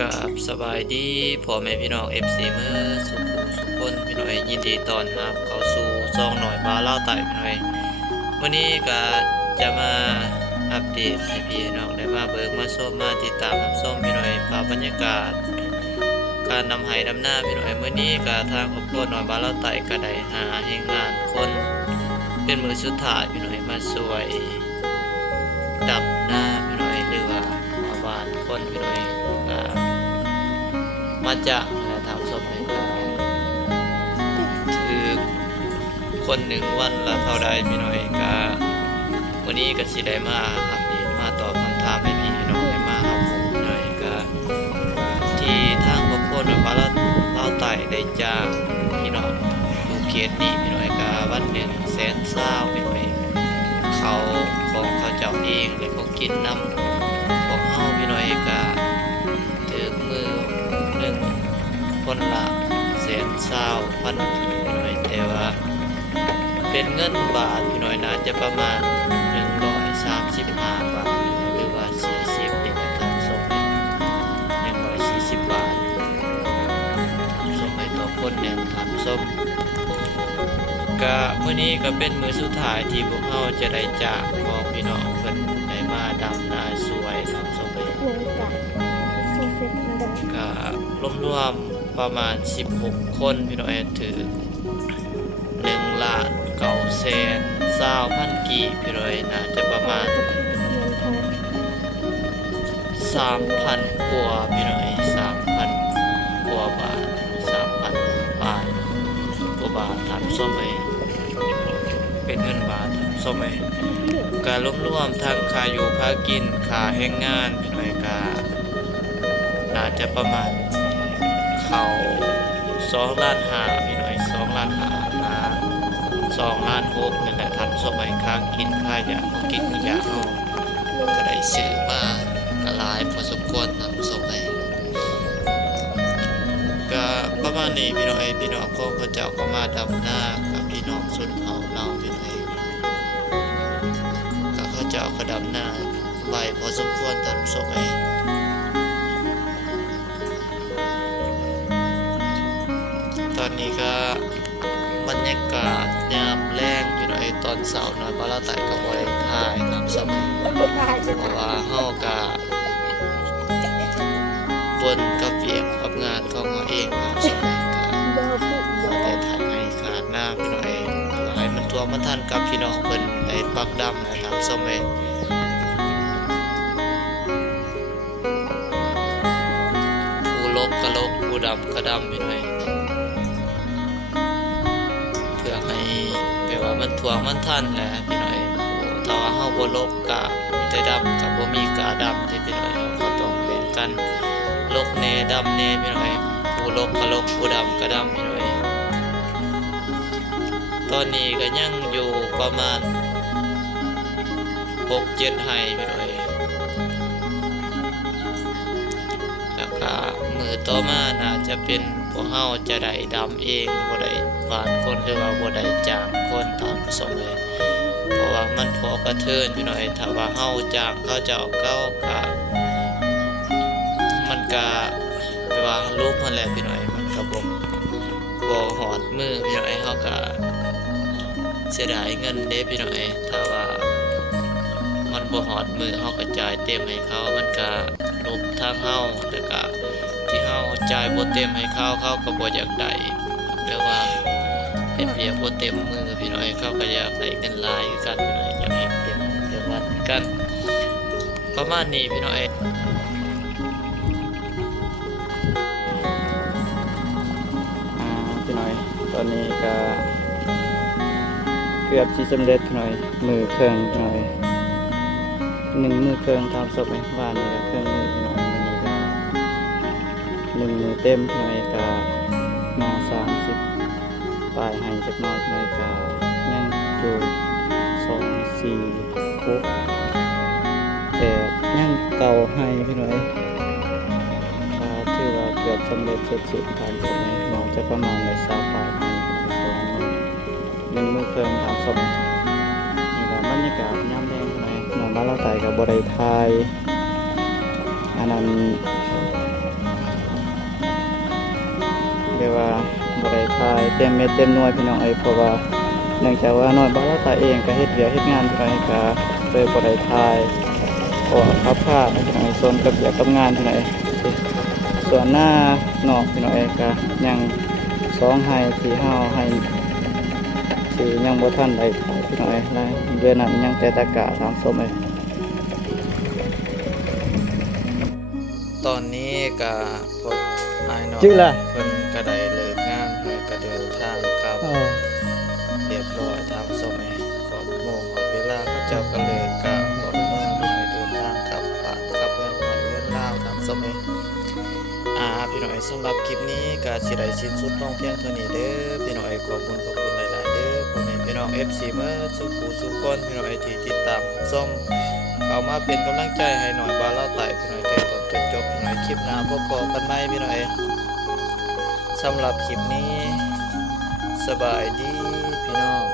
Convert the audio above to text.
กับสบายดีพ่อแม่พี่น้อง FC เมื่อสุขสุขคนพี่น้อยยินดีต้อนรับเข้าสู่ช่องหน่อยบ้าเล่าไต่พี่น้อยวันนี้ก็จะมาอัปเดตให้พี่น้องได้มาเบิกมาส้มมาติดตามรับส้มพี่น้อยภาพบรรยากาศการนำไห้นำหน้าพี่น้อยเมื่อนี้ก็ทางครอบครัวหน่อยบ้าเล่าไต่ก็ได้หาแห่งงานคนเป็นมือสุดท้ายพี่น้อยมาช่วยดับหน้าพี่น้อยหรือว่ามาบ้านคนพี่น้อยมาจากทำส้มให้คือคนหนึ่งวันละเท่าใดพี่น้อยก็วันนี้ก็สิได้มาอัปเดตมาตอบคำถามให้พี่น้องได้มาเอาพี่น้อยก็ที่ทางครอบครัวมาเล่าไต่ได้จากพี่น้องอยู่เขตนี้พี่น้อยก็วันหนึ่ง120,000พี่น้อยเขาของเขาเจ้าเองเลยเขากินน้ำของเฮาพี่น้อยก็ถือมือคนละ120,000พี่น้อยแต่ว่าเป็นเงินบาทพี่น้อยน่าจะประมาณ135 บาทหรือว่า40นี่นะทำส่ง140 บาทส่งให้ต่อคนเนี่ยทำส้มก็มื้อนี้ก็เป็นมื้อสุดท้ายที่พวกเราจะได้จากพ่อพี่น้องเพิ่นได้มาดำนาสวยทำส้มให้ก็รวมประมาณ16คนพี่น้อยถือ1,920,000 กีบพี่น้อยน่าจะประมาณ 3,000 กว่าพี่น้อย 3,000 กว่าบาท 3,000 บาทกว่าบาททำส้มเองเป็นเงินบาททำส้มเองการรวมๆทั้งค่าอยู่ค่ากินค่าแรงงานพี่น้อยก็น่าจะประมาณเขา2,500,000พี่น้อย2,500,000มา2,600,000นี่แหละทำส้มเองค่ากินค่ายากินยาเอาก็ได้ซื้อมาก็หลายพอสมควรทำส้มเองก็ประมาณนี้พี่น้องของเขาเจ้าก็มาดำหน้ากับพี่น้องสุดเผาเราพี่น้อยก็เขาเจ้าก็ดำหน้าไวพอสมควรทำส้มเองตอนนี้ก็บรรยากาศยามแรงพี่น้อยตอนเช้าหน่อยเพราะเราไต่กับบริถ่ายทำส้มเพราะว่าเฮากะบนกับเวียกกับงานของเราเองครับสมัยก็แต่ทางให้ขาดหน้าพี่น้องเองเพื่อให้มันตัวมันทันกับพี่น้องเพิ่นได้ปักดำนะครับสมัยผู้ลบก็ลบผู้ดำก็ดำพี่น้องเพื่อให้แปลว่ามันถ่วงมันทันแหละพี่น้องถ้าว่าเฮาบ่ลบก็มีแต่ดำกับบ่มีกาดำที่พี่น้องเขาต้องแบ่งกันลกเนดำเนพี่น้อยผู้ลกก็ลกผู้ดำก็ดำพี่น้อยตอนนี้ก็ยังอยู่ประมาณ 6-7 ไห่พี่น้อยแล้วก็มือต่อมาน่าจะเป็นพวกเฮาจะได้ดำเองบ่ได้หวานคนหรือว่าบ่ได้จ้างคนตามสมเลยเพราะว่ามันพอกระเทือนพี่น้อยถ้าว่าเฮาจ้างเขาจะเอาเก้าก็มันก็ไปวางรูปมันแหละพี่น้อยมันก็บ่หอดมือพี่น้อยเฮาก็เสียดายเงินเด้พี่น้อยถ้าว่ามันบ่หอดมือเฮาก็จ่ายเต็มให้เขามันก็รูปทางเฮาแต่ก็ที่เฮาจ่ายบ่เต็มให้เขาก็บ่อยากได้หรือว่าเฮ็ดเวียกบ่เต็มมือพี่น้อยเขาก็อยากได้เงินหลายคือกันพี่น้อยอยากเฮ็ดเต็มวันกันประมาณนี้พี่น้อยพี่น้อยตอนนี้ก็เกือบที่สำเร็จพี่น้อยมือเครื่องพี่น้อย1 มือเครื่องทำศพในบ้านนี่ก็เครื่องมือพี่น้อยวันนี้ก็1 มือเต็มพี่น้อยก็มา30ปลายให้จักน้อยพี่น้อยก็ยังอยู่2 4 6แต่ยังเก่าให้พี่น้อยถือว่าเกือบสำเร็จเสร็จสิ้นการส่งน่าจะประมาณได้20ปลายให้1 มือเครื่องทำศพนี่แหละบรรยากาศยามแดงพี่น้อยน้องบ้านเราไต่กับบ่ได้ถ่ายอันนั้น เรียกว่าบ่ได้ทายเต็มเม็ดเต็มหน่วยพี่น้องเอ้ยเพราะว่าเนื่องจากว่าน้อยบ่าวลาวตาเองก็เฮ็ดเวียกเฮ็ดงานพี่น้องเอ้ยก็เลยบ่ได้ทายเพราะว่าครับพลาดพี่น้องเอ้ยส่วนกับเวียกกับงานพี่น้องเอ้ยส่วนหน้านอกพี่น้องเอ้ยก็ยัง2ไร่ที่เฮาให้ที่ยังบ่ทันได้ไปพี่น้องเอ้ยนะเดือนนั้นยังแต่ตะกะ3ส้มเอ้ย ตอนนี้ก็พบไอ้น้อง ชื่ออะไร เพิ่นก็ได้เลิกงานเพิ่นก็เดินทางกลับเรียบร้อยทำสมัยขอดโมงขอดเวลาเขาเจ้าก็เลิกกะขอดโมงเพิ่นให้เดินทางกลับบ้านกลับเรือนขอดเรือนลาวทำสมัยพี่น้อยสำหรับคลิปนี้ก็สิได้สิ้นสุดลงเพียงเท่านี้เด้อพี่น้อยขอบคุณหลายๆเด้อพ่อแม่พี่น้อง FC เมื่อสุขูสุขคนพี่น้อยที่ติดตามส้มเข้ามาเป็นกำลังใจให้หน่อยบาลาไต่พี่น้อยแต่ต้นจนจบพี่น้อยคลิปหน้าพบกันใหม่พี่น้อยสำหรับคลิปนี้สบายดีพี่น้อง